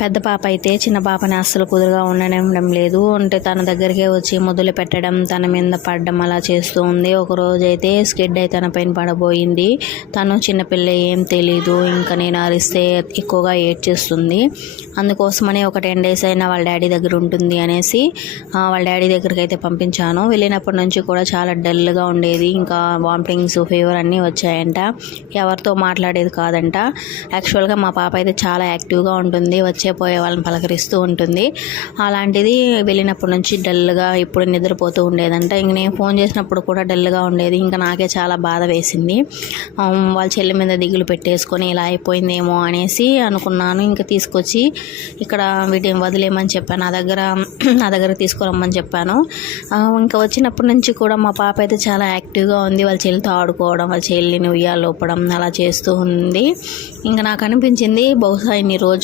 పెద్ద పాప అయితే చిన్న పాపని అస్సలు కుదురుగా ఉండడం లేదు. అంటే తన దగ్గరికే వచ్చి మొదలు పెట్టడం, తన మీద పడడం అలా చేస్తూ ఉంది. ఒకరోజు అయితే స్కిడ్ అయితే తన పైన పడబోయింది. తను చిన్నపిల్ల ఏం తెలీదు. ఇంకా నేను అరిస్తే ఎక్కువగా ఏడ్చేస్తుంది. అందుకోసమని ఒక 10 days అయినా వాళ్ళ డాడీ దగ్గర ఉంటుంది అనేసి వాళ్ళ డాడీ దగ్గరికి అయితే పంపించాను. వెళ్ళినప్పటి నుంచి కూడా చాలా డల్గా ఉండేది. ఇంకా వామిటింగ్స్, ఫీవర్ అన్నీ వచ్చాయంట. ఎవరితో మాట్లాడేది కాదంట. యాక్చువల్గా మా పాప అయితే చాలా యాక్టివ్గా ఉంటుంది. వచ్చే పోయే వాళ్ళని పలకరిస్తూ ఉంటుంది. అలాంటిది వెళ్ళినప్పటి నుంచి డల్గా ఇప్పుడు నిద్రపోతూ ఉండేదంట. ఇంక నేను ఫోన్ చేసినప్పుడు కూడా డల్గా ఉండేది. ఇంకా నాకే చాలా బాధ వేసింది. వాళ్ళ చెల్లి మీద దిగులు పెట్టేసుకొని ఇలా అయిపోయిందేమో అనేసి అనుకున్నాను. ఇంకా తీసుకొచ్చి ఇక్కడ వీటిని వదిలేయమని చెప్పాను. నా దగ్గర తీసుకురమ్మని చెప్పాను. ఇంకా వచ్చినప్పటి నుంచి కూడా మా పాప అయితే చాలా యాక్టివ్గా ఉంది. వాళ్ళ చెల్లితో ఆడుకోవడం, వాళ్ళ చెల్లిని ఉయ్యాలోపడం అలా చేస్తూ ఉంది. ఇంకా నాకు అనిపించింది బహుశా ఇన్ని రోజులు